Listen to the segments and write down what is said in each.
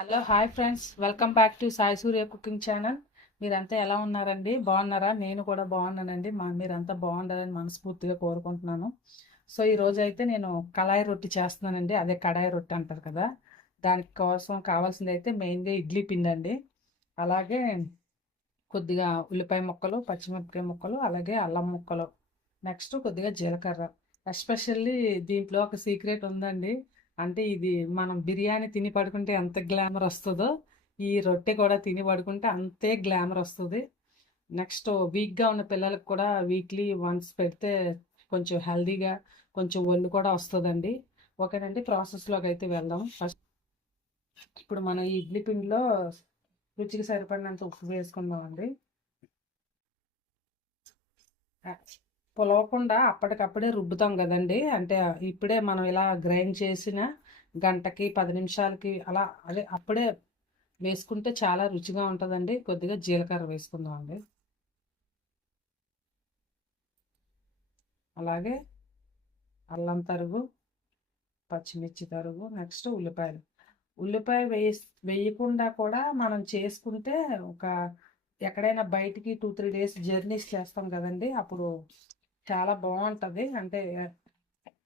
Hello hi friends, welcome back to Sai Surya cooking channel. మీరంతా ఎలా ఉన్నారండి? బాగున్నారా? నేను కూడా బాగున్నానండి. మీరంతా బాగుండాలని మనస్ఫూర్తిగా కోరుకుంటున్నాను. సో ఈ రోజు అయితే నేను కళాయి రొట్టి చేస్తున్నానండి. అదే కడాయి రొట్టి అంటారు కదా. దానికి కోసం కావాల్సింది అయితే మెయిన్గా ఇడ్లీ పిండి అండి. అలాగే కొద్దిగా ఉల్లిపాయ ముక్కలు, పచ్చిమిరపకాయ ముక్కలు, అలాగే అల్లం ముక్కలు, నెక్స్ట్ కొద్దిగా జీలకర్ర. ఎస్పెషల్లీ దీంట్లో ఒక సీక్రెట్ ఉందండి. అంటే ఇది మనం బిర్యానీ తిని పడుకుంటే ఎంత గ్లామర్ వస్తుందో, ఈ రొట్టె కూడా తిని పడుకుంటే అంతే గ్లామర్ వస్తుంది. నెక్స్ట్ వీక్గా ఉన్న పిల్లలకు కూడా వీక్లీ వన్స్ పెడితే కొంచెం హెల్దీగా, కొంచెం ఒళ్ళు కూడా వస్తుందండి. ఓకేనండి, ప్రాసెస్లోకి అయితే వెళ్దాం. ఫస్ట్ ఇప్పుడు మనం ఈ ఇడ్లీ పిండిలో రుచికి సరిపడినంత ఉప్పు వేసుకుందామండి. పులవకుండా అప్పటికప్పుడే రుబ్బుతాం కదండి. అంటే ఇప్పుడే మనం ఇలా గ్రైండ్ చేసిన గంటకి 10 నిమిషాలకి అలా అదే అప్పుడే వేసుకుంటే చాలా రుచిగా ఉంటుందండి. కొద్దిగా జీలకర్ర వేసుకుందాం అండి. అలాగే అల్లం తరుగు, పచ్చిమిర్చి తరుగు, నెక్స్ట్ ఉల్లిపాయలు. ఉల్లిపాయ వేయకుండా కూడా మనం చేసుకుంటే ఒక ఎక్కడైనా బయటికి 2-3 డేస్ జర్నీస్ చేస్తాం కదండి, అప్పుడు చాలా బాగుంటుంది. అంటే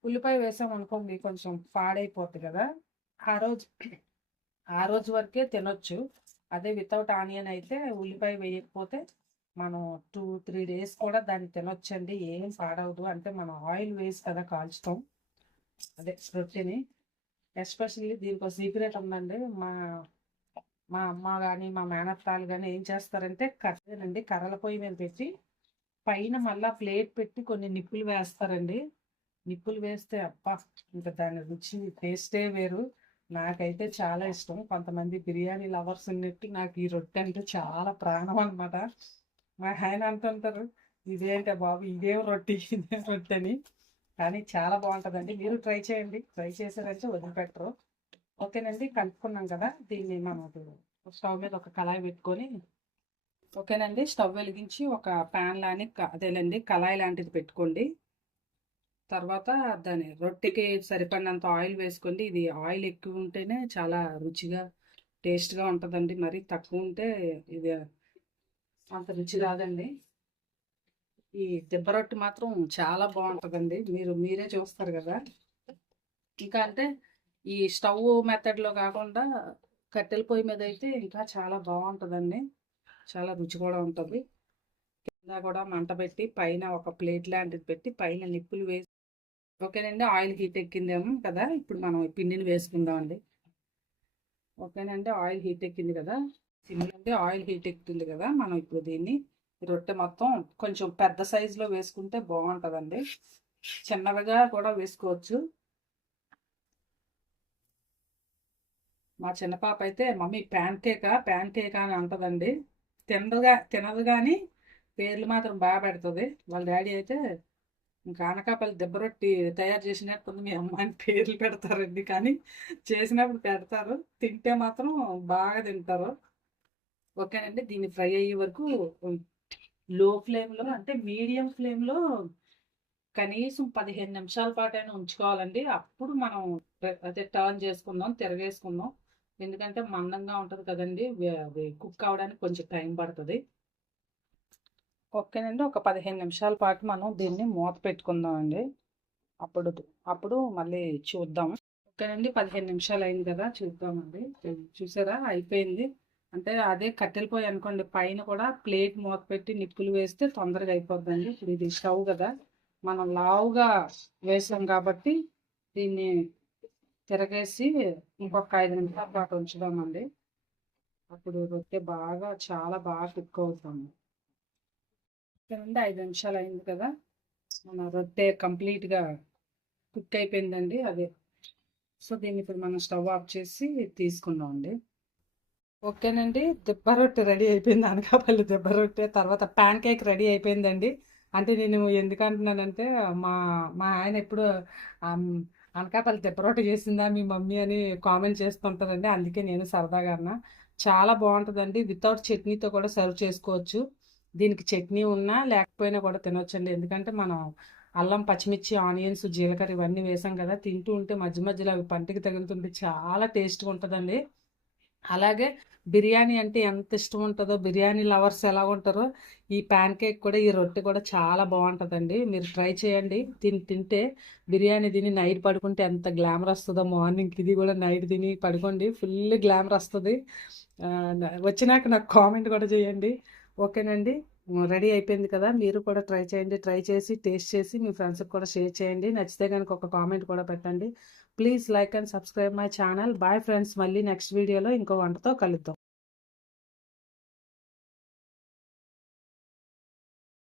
ఉల్లిపాయ వేసాం అనుకోండి కొంచెం పాడైపోతుంది కదా, ఆ రోజు ఆ రోజు వరకే తినొచ్చు. అదే వితౌట్ ఆనియన్ అయితే ఉల్లిపాయ వేయకపోతే మనం 2-3 డేస్ కూడా దాన్ని తినొచ్చండి, ఏం పాడవదు. అంటే మనం ఆయిల్ వేసి కదా కాల్చుతాం అదే రొట్టెని. ఎస్పెషల్లీ దీనికి ఒక సీక్రెట్ ఉందండి. మా మా అమ్మ కానీ మా మేనత్తాలు కానీ ఏం చేస్తారంటే కర్రేనండి, కర్రల పొయ్యి మీద పెట్టి పైన మళ్ళా ప్లేట్ పెట్టి కొన్ని నిప్పులు వేస్తారండి. నిప్పులు వేస్తే అబ్బా, ఇంకా దాని రుచి టేస్టే వేరు. నాకైతే చాలా ఇష్టం. కొంతమంది బిర్యానీ లవర్స్ ఉన్నట్టు నాకు ఈ రొట్టె అంటే చాలా ప్రాణం అనమాట. మా ఆయన అంటుంటారు, ఇదేంటే బాబు, ఇదేం రొట్టె ఇదేం రొట్టె అని. కానీ చాలా బాగుంటుందండి. మీరు ట్రై చేయండి, ట్రై చేశారంటే వదిలిపెట్టరు. ఓకేనండి, కలుపుకున్నాం కదా, దీన్ని మనం స్టవ్ మీద ఒక కళాయి పెట్టుకొని, ఓకేనండి, స్టవ్ వెలిగించి ఒక ప్యాన్ లాని అదేలేండి కళాయి లాంటిది పెట్టుకోండి. తర్వాత దాని రొట్టెకి సరిపడినంత ఆయిల్ వేసుకోండి. ఇది ఆయిల్ ఎక్కువ ఉంటేనే చాలా రుచిగా టేస్ట్గా ఉంటుందండి. మరి తక్కువ ఉంటే ఇది అంత రుచి రాదండి. ఈ దిబ్బ రొట్టె మాత్రం చాలా బాగుంటుందండి. మీరే చూస్తారు కదా. ఇంకా అంటే ఈ స్టవ్ మెథడ్లో కాకుండా కట్టెల పొయ్యి మీద అయితే ఇంకా చాలా బాగుంటుందండి. చాలా రుచి కూడా ఉంటుంది. కింద కూడా మంట పెట్టి పైన ఒక ప్లేట్ లాంటిది పెట్టి పైన నిప్పులు వేసి, ఓకేనండి, ఆయిల్ హీట్ ఎక్కిందేమో కదా, ఇప్పుడు మనం ఈ పిండిని వేసుకుందామండి. ఓకేనండి, ఆయిల్ హీట్ ఎక్కింది కదా, సిమ్లోండి ఆయిల్ హీట్ ఎక్కుతుంది కదా, మనం ఇప్పుడు దీన్ని రొట్టె మొత్తం కొంచెం పెద్ద సైజులో వేసుకుంటే బాగుంటుందండి. చిన్నవిగా కూడా వేసుకోవచ్చు. మా చిన్న పాప అయితే మమ్మీ ప్యాన్ కేకా అని అంటదండి. తినదు కానీ పేర్లు మాత్రం బాగా పెడుతుంది. వాళ్ళ డాడీ అయితే ఇంకా అనకాపల్లి దెబ్బ రొట్టి తయారు చేసినట్టుంది మీ అమ్మ అని పేర్లు పెడతారండి. కానీ చేసినప్పుడు పెడతారు, తింటే మాత్రం బాగా తింటారు. ఓకేనండి, దీన్ని ఫ్రై అయ్యే వరకు లో ఫ్లేమ్లో అంటే మీడియం ఫ్లేమ్లో కనీసం 15 నిమిషాల పాటైనా ఉంచుకోవాలండి. అప్పుడు మనం అదే టర్న్ చేసుకుందాం, తిరగేసుకుందాం. ఎందుకంటే మందంగా ఉంటుంది కదండి, అది కుక్ అవ్వడానికి కొంచెం టైం పడుతుంది. ఓకేనండి, ఒక 15 నిమిషాల పాటు మనం దీన్ని మూత పెట్టుకుందాం అండి. అప్పుడు అప్పుడు మళ్ళీ చూద్దాం. ఓకేనండి, 15 నిమిషాలు అయింది కదా, చూద్దామండి. చూసారా, అయిపోయింది. అంటే అదే కట్టెల పొయ్యి అనుకోండి, పైన కూడా ప్లేట్ మూత పెట్టి నిప్పులు వేస్తే తొందరగా అయిపోద్దండి. ఇప్పుడు ఇది స్టవ్ కదా, మనం లావుగా వేసాం కాబట్టి దీన్ని తిరగేసి ఇంకొక 5 నిమిషాల పాటు ఉంచుదామండి. అప్పుడు రొట్టె చాలా బాగా కుక్ అవుతుంది. ఓకేనండి, 5 నిమిషాలు అయింది కదా, మన రొట్టె కంప్లీట్గా కుక్ అయిపోయిందండి. అదే సో దీన్ని ఇప్పుడు మనం స్టవ్ ఆఫ్ చేసి తీసుకుందాం అండి. ఓకేనండి, దిబ్బ రొట్టె రెడీ అయిపోయింది. అనకాపల్లి దిబ్బ రొట్టె తర్వాత ప్యాన్ కేక్ రెడీ అయిపోయిందండి. అంటే నేను ఎందుకు అంటున్నానంటే మా మా ఆయన ఎప్పుడు ఆమ్, అనకాపల్లి దిబ్బ రొట్టె చేసిందా మీ మమ్మీ అని కామెంట్ చేస్తుంటారండి. అందుకే నేను సరదాగా అన్నా. చాలా బాగుంటుందండి. వితౌట్ చట్నీతో కూడా సర్వ్ చేసుకోవచ్చు. దీనికి చట్నీ ఉన్నా లేకపోయినా కూడా తినొచ్చండి. ఎందుకంటే మనం అల్లం, పచ్చిమిర్చి, ఆనియన్స్, జీలకర్ర ఇవన్నీ వేసాం కదా, తింటూ ఉంటే మధ్య మధ్యలో అవి పంటికి తగులుతుంటే చాలా టేస్ట్గా ఉంటుందండి. అలాగే బిర్యానీ అంటే ఎంత ఇష్టం ఉంటుందో, బిర్యానీ లవర్స్ ఎలా ఉంటారో ఈ ప్యాన్ కేక్ కూడా, ఈ రొట్టె కూడా చాలా బాగుంటుందండి. మీరు ట్రై చేయండి. తింటే బిర్యానీ తిని నైట్ పడుకుంటే ఎంత గ్లామర్ వస్తుందో, మార్నింగ్కి ఇది కూడా నైట్ తిని పడుకోండి, ఫుల్ గ్లామర్ వస్తుంది. వచ్చినాక నాకు కామెంట్ కూడా చేయండి. ఓకేనండి, రెడీ అయిపోయింది కదా, మీరు కూడా ట్రై చేయండి. ట్రై చేసి టేస్ట్ చేసి మీ ఫ్రెండ్స్కి కూడా షేర్ చేయండి. నచ్చితే కనుక ఒక కామెంట్ కూడా పెట్టండి. Please like and subscribe my channel. Bye friends, మళ్ళీ నెక్స్ట్ వీడియోలో ఇంకో వంటతో కలుద్దాం.